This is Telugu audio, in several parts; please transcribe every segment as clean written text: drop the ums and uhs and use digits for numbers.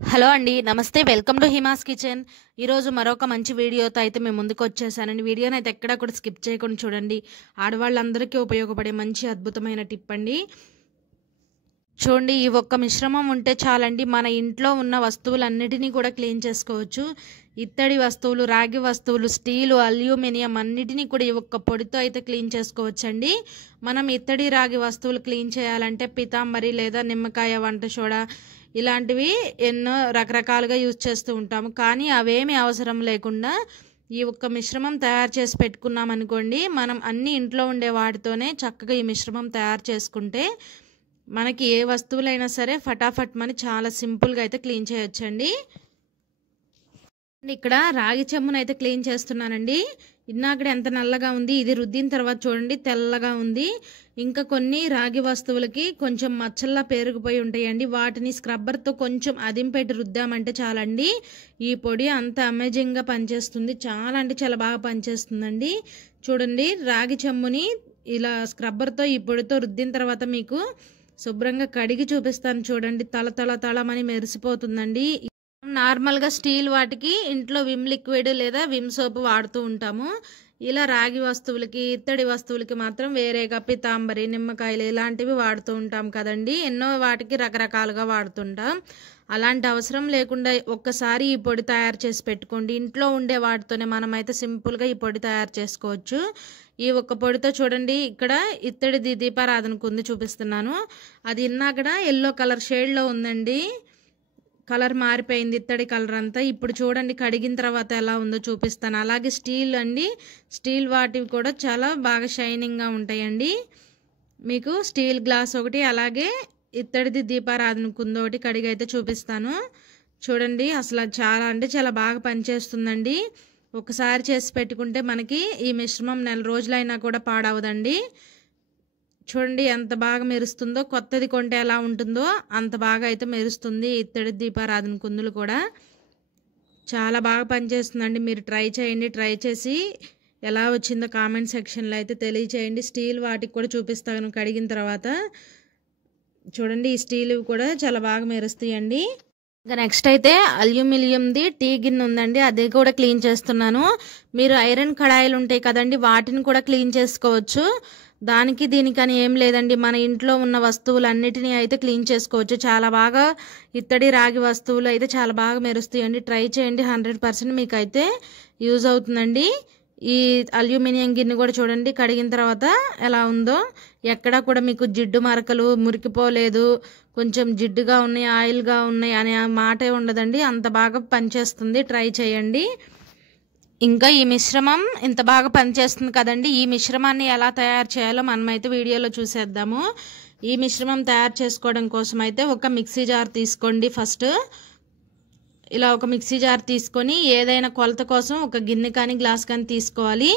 హలో అండి. నమస్తే. Welcome to Hima's kitchen. ఈరోజు మరొక మంచి వీడియోతో అయితే మేము ముందుకు వచ్చేసానండి. వీడియోని అయితే ఎక్కడా కూడా స్కిప్ చేయకుండా చూడండి. ఆడవాళ్ళందరికీ ఉపయోగపడే మంచి అద్భుతమైన టిప్ అండి. చూడండి, ఈ ఒక్క మిశ్రమం ఉంటే చాలండి, మన ఇంట్లో ఉన్న వస్తువులన్నిటినీ కూడా క్లీన్ చేసుకోవచ్చు. ఇత్తడి వస్తువులు, రాగి వస్తువులు, స్టీలు, అల్యూమినియం అన్నిటినీ కూడా ఈ ఒక్క పొడితో అయితే క్లీన్ చేసుకోవచ్చండి. మనం ఇత్తడి, రాగి వస్తువులు క్లీన్ చేయాలంటే పితాంబరి లేదా నిమ్మకాయ, వంట సోడా ఇలాంటివి ఎన్నో రకరకాలుగా యూజ్ చేస్తూ ఉంటాము. కానీ అవేమీ అవసరం లేకుండా ఈ ఒక్క మిశ్రమం తయారు చేసి పెట్టుకున్నాం అనుకోండి, మనం అన్ని ఇంట్లో ఉండే వాటితోనే చక్కగా ఈ మిశ్రమం తయారు చేసుకుంటే మనకి ఏ వస్తువులైనా సరే ఫటాఫట్ మని చాలా సింపుల్గా అయితే క్లీన్ చేయొచ్చండి. ఇక్కడ రాగి చెంబునైతే క్లీన్ చేస్తున్నానండి. ఇందాక ఎంత నల్లగా ఉంది, ఇది రుద్దిన తర్వాత చూడండి తెల్లగా ఉంది. ఇంకా కొన్ని రాగి వస్తువులకి కొంచెం మచ్చల్లా పేరుకుపోయి ఉంటాయండి, వాటిని స్క్రబ్బర్తో కొంచెం అదింపెట్టి రుద్దామంటే చాలండి, ఈ పొడి అంత అమేజింగ్గా పనిచేస్తుంది. చాలా అంటే చాలా బాగా పనిచేస్తుందండి. చూడండి, రాగి చెంబుని ఇలా స్క్రబ్బర్తో ఈ పొడితో రుద్దిన తర్వాత మీకు శుభ్రంగా కడిగి చూపిస్తాను. చూడండి, తళతళమని మెరిసిపోతుందండి. నార్మల్గా స్టీల్ వాటికి ఇంట్లో విమ్ లిక్విడ్ లేదా విమ్ సోప్ వాడుతూ ఉంటాము. ఇలా రాగి వస్తువులకి, ఇత్తడి వస్తువులకి మాత్రం వేరేగా పితాంబరి, నిమ్మకాయలు ఇలాంటివి వాడుతూ ఉంటాం కదండి. ఎన్నో వాటికి రకరకాలుగా వాడుతుంటాం. అలాంటి అవసరం లేకుండా ఒక్కసారి ఈ పొడి తయారు చేసి పెట్టుకోండి. ఇంట్లో ఉండే వాటితోనే మనమైతే సింపుల్గా ఈ పొడి తయారు చేసుకోవచ్చు. ఈ ఒక్క పొడితో చూడండి, ఇక్కడ ఇత్తడిది దీపారాధనకు ఉంది చూపిస్తున్నాను. అది ఇన్నాకడ ఎల్లో కలర్ షేడ్లో ఉందండి, కలర్ మారిపోయింది ఇత్తడి కలర్ అంతా. ఇప్పుడు చూడండి కడిగిన తర్వాత ఎలా ఉందో చూపిస్తాను. అలాగే స్టీల్ అండి, స్టీల్ వాటివి కూడా చాలా బాగా షైనింగ్గా ఉంటాయండి. మీకు స్టీల్ గ్లాస్ ఒకటి, అలాగే ఇత్తడిది దీపారాధనకు ఉంది ఒకటి, కడిగి అయితే చూపిస్తాను. చూడండి, అసలు చాలా అంటే చాలా బాగా పనిచేస్తుందండి. ఒకసారి చేసి పెట్టుకుంటే మనకి ఈ మిశ్రమం నెల రోజులైనా కూడా పాడవదండి. చూడండి ఎంత బాగా మెరుస్తుందో, కొత్తది కొంటే ఎలా ఉంటుందో అంత బాగా అయితే మెరుస్తుంది. ఇత్తడి దీపారాధన కుందులు కూడా చాలా బాగా పనిచేస్తుందండి. మీరు ట్రై చేయండి. ట్రై చేసి ఎలా వచ్చిందో కామెంట్ సెక్షన్లో అయితే తెలియచేయండి. స్టీల్ వాటికి కూడా చూపిస్తాను కడిగిన తర్వాత. చూడండి, ఈ స్టీల్ కూడా చాలా బాగా మెరుస్తాయండి. ఇంకా నెక్స్ట్ అయితే అల్యూమినియంది టీ గిన్నె ఉందండి, అది కూడా క్లీన్ చేస్తున్నాను. మీరు ఐరన్ కడాయిలు ఉంటాయి కదండి, వాటిని కూడా క్లీన్ చేసుకోవచ్చు. దానికి దీనికని ఏం లేదండి, మన ఇంట్లో ఉన్న వస్తువులన్నిటినీ అయితే క్లీన్ చేసుకోవచ్చు. చాలా బాగా ఇత్తడి, రాగి వస్తువులు అయితే చాలా బాగా మెరుస్తాయండి. ట్రై చేయండి, 100% మీకు అయితే యూజ్ అవుతుందండి. ఈ అల్యూమినియం గిన్నె కూడా చూడండి కడిగిన తర్వాత ఎలా ఉందో, ఎక్కడా కూడా మీకు జిడ్డు మరకలు, మురికిపోలేదు, కొంచెం జిడ్డుగా ఉన్నాయి, ఆయిల్గా ఉన్నాయి అనే మాటే ఉండదండి. అంత బాగా పనిచేస్తుంది. ట్రై చేయండి. ఇంకా ఈ మిశ్రమం ఇంత బాగా పనిచేస్తుంది కదండి, ఈ మిశ్రమాన్ని ఎలా తయారు చేయాలో మనమైతే వీడియోలో చూసేద్దాము. ఈ మిశ్రమం తయారు చేసుకోవడం కోసం అయితే ఒక మిక్సీ జార్ తీసుకోండి. ఫస్ట్ ఇలా ఒక మిక్సీ జార్ తీసుకొని ఏదైనా కొలత కోసం ఒక గిన్నె కానీ గ్లాస్ కానీ తీసుకోవాలి.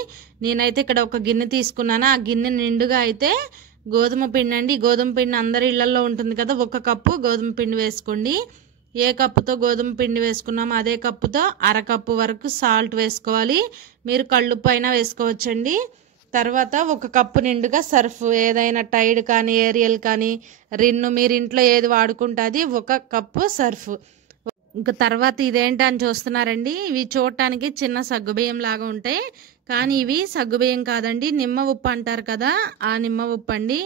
నేనైతే ఇక్కడ ఒక గిన్నె తీసుకున్నాను. ఆ గిన్నె నిండుగా అయితే గోధుమ పిండి అండి. గోధుమ పిండి అందరి ఇళ్లలో ఉంటుంది కదా, 1 కప్పు గోధుమ పిండి వేసుకోండి. ఏ కప్పుతో గోధుమ పిండి వేసుకున్నామో అదే కప్పుతో 1/2 కప్పు వరకు సాల్ట్ వేసుకోవాలి. మీరు కళ్ళుప్పు అయినా వేసుకోవచ్చండి. తర్వాత 1 కప్పు నిండుగా సర్ఫ్, ఏదైనా టైడ్ కానీ ఏరియల్ కానీ రిన్ను, మీరు ఇంట్లో ఏది వాడుకుంటుంది, 1 కప్పు సర్ఫ్. ఇంకా తర్వాత ఇదేంటి అని చూస్తున్నారండి, ఇవి చూడటానికి చిన్న సగ్గుబియ్యం లాగా ఉంటాయి, కానీ ఇవి సగ్గుబియ్యం కాదండి, నిమ్మ ఉప్పు అంటారు కదా, ఆ నిమ్మ ఉప్పు అండి.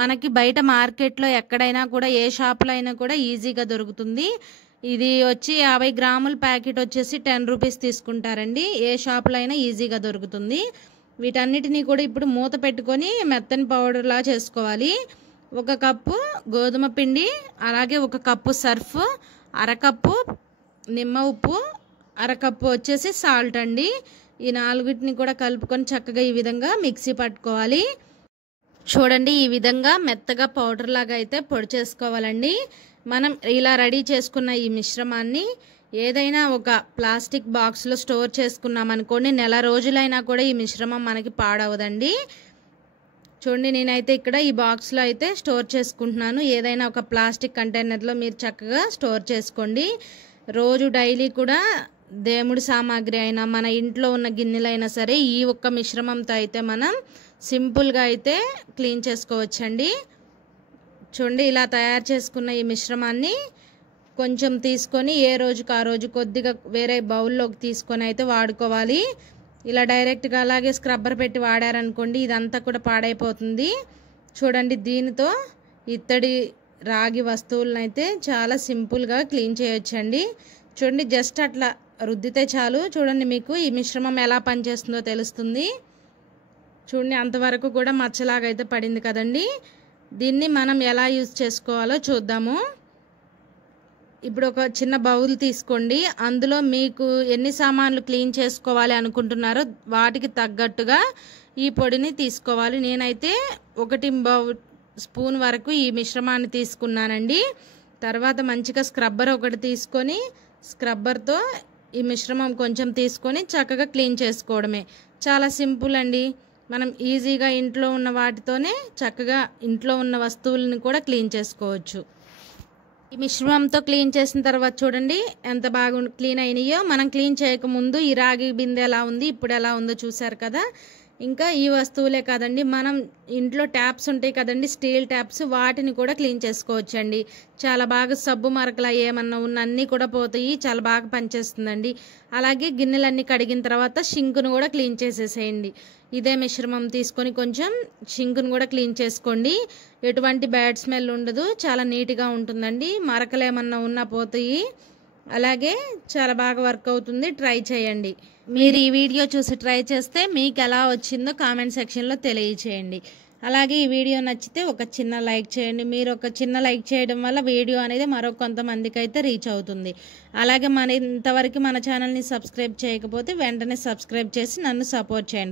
మనకి బయట మార్కెట్లో ఎక్కడైనా కూడా ఏ షాప్లో అయినా కూడా ఈజీగా దొరుకుతుంది. ఇది వచ్చి 50 గ్రాముల ప్యాకెట్ వచ్చేసి 10 రూపీస్ తీసుకుంటారండి. ఏ షాప్లో అయినా ఈజీగా దొరుకుతుంది. వీటన్నిటినీ కూడా ఇప్పుడు మూత పెట్టుకొని మెత్తని పౌడర్లా చేసుకోవాలి. 1 కప్పు గోధుమ పిండి, అలాగే 1 కప్పు సర్ఫ్, 1/2 కప్పు నిమ్మ ఉప్పు, 1/2 కప్పు వచ్చేసి సాల్ట్ అండి. ఈ 4టిని కూడా కలుపుకొని చక్కగా ఈ విధంగా మిక్సీ పట్టుకోవాలి. చూడండి, ఈ విధంగా మెత్తగా పౌడర్ లాగా అయితే పొడి చేసుకోవాలండి. మనం ఇలా రెడీ చేసుకున్న ఈ మిశ్రమాన్ని ఏదైనా ఒక ప్లాస్టిక్ బాక్స్లో స్టోర్ చేసుకున్నాం అనుకోండి, నెల రోజులైనా కూడా ఈ మిశ్రమం మనకి పాడవదండి. చూడండి, నేనైతే ఇక్కడ ఈ బాక్స్లో అయితే స్టోర్ చేసుకుంటున్నాను. ఏదైనా ఒక ప్లాస్టిక్ కంటైనర్లో మీరు చక్కగా స్టోర్ చేసుకోండి. రోజు డైలీ కూడా దేవుడి సామాగ్రి అయినా మన ఇంట్లో ఉన్న గిన్నెలైనా సరే ఈ ఒక్క మిశ్రమంతో అయితే మనం సింపుల్గా అయితే క్లీన్ చేసుకోవచ్చండి. చూడండి, ఇలా తయారు చేసుకున్న ఈ మిశ్రమాన్ని కొంచెం తీసుకొని ఏ రోజుకి ఆ రోజు కొద్దిగా వేరే బౌల్లోకి తీసుకొని అయితే వాడుకోవాలి. ఇలా డైరెక్ట్గా అలాగే స్క్రబ్బర్ పెట్టి వాడారనుకోండి ఇదంతా కూడా పాడైపోతుంది. చూడండి, దీనితో ఇత్తడి రాగి వస్తువులను అయితే చాలా సింపుల్గా క్లీన్ చేయొచ్చండి. చూడండి, జస్ట్ అట్లా రుద్దితే చాలు. చూడండి, మీకు ఈ మిశ్రమం ఎలా పనిచేస్తుందో తెలుస్తుంది. చూడండి, అంతవరకు కూడా మచ్చలాగా అయితే పడింది కదండి. దీన్ని మనం ఎలా యూజ్ చేసుకోవాలో చూద్దాము. ఇప్పుడు ఒక చిన్న బౌల్ తీసుకోండి. అందులో మీకు ఎన్ని సామాన్లు క్లీన్ చేసుకోవాలి అనుకుంటున్నారో వాటికి తగ్గట్టుగా ఈ పొడిని తీసుకోవాలి. నేనైతే 1 స్పూన్ వరకు ఈ మిశ్రమాన్ని తీసుకున్నానండి. తర్వాత మంచిగా స్క్రబ్బర్ ఒకటి తీసుకొని స్క్రబ్బర్తో ఈ మిశ్రమం కొంచెం తీసుకొని చక్కగా క్లీన్ చేసుకోవడమే. చాలా సింపుల్ అండి. మనం ఈజీగా ఇంట్లో ఉన్న వాటితోనే చక్కగా ఇంట్లో ఉన్న వస్తువులను కూడా క్లీన్ చేసుకోవచ్చు. ఈ మిశ్రమంతో క్లీన్ చేసిన తర్వాత చూడండి ఎంత బాగా క్లీన్ అయినాయో. మనం క్లీన్ చేయకముందు ఈ రాగి బిందె ఎలా ఉంది, ఇప్పుడు ఎలా ఉందో చూసారు కదా. ఇంకా ఈ వస్తువులే కాదండి, మనం ఇంట్లో ట్యాప్స్ ఉంటాయి కదండి, స్టీల్ ట్యాప్స్, వాటిని కూడా క్లీన్ చేసుకోవచ్చండి. చాలా బాగా సబ్బు మరకలు ఏమన్నా ఉన్న అన్నీ కూడా పోతాయి. చాలా బాగా పనిచేస్తుందండి. అలాగే గిన్నెలన్నీ కడిగిన తర్వాత షింకును కూడా క్లీన్ చేసేసేయండి. ఇదే మిశ్రమం తీసుకొని కొంచెం షింకును కూడా క్లీన్ చేసుకోండి. ఎటువంటి బ్యాడ్ స్మెల్ ఉండదు, చాలా నీట్గా ఉంటుందండి. మరకలు ఏమన్నా ఉన్నా పోతాయి. అలాగే చాలా బాగా వర్క్ అవుతుంది. ట్రై చేయండి. మీరు ఈ వీడియో చూసి ట్రై చేస్తే మీకు ఎలా వచ్చిందో కామెంట్ సెక్షన్లో తెలియచేయండి. అలాగే ఈ వీడియో నచ్చితే ఒక చిన్న లైక్ చేయండి. మీరు ఒక చిన్న లైక్ చేయడం వల్ల వీడియో అనేది మరో కొంతమందికి అయితే రీచ్ అవుతుంది. అలాగే ఇంతవరకు మన ఛానల్ని సబ్స్క్రైబ్ చేయకపోతే వెంటనే సబ్స్క్రైబ్ చేసి నన్ను సపోర్ట్ చేయండి.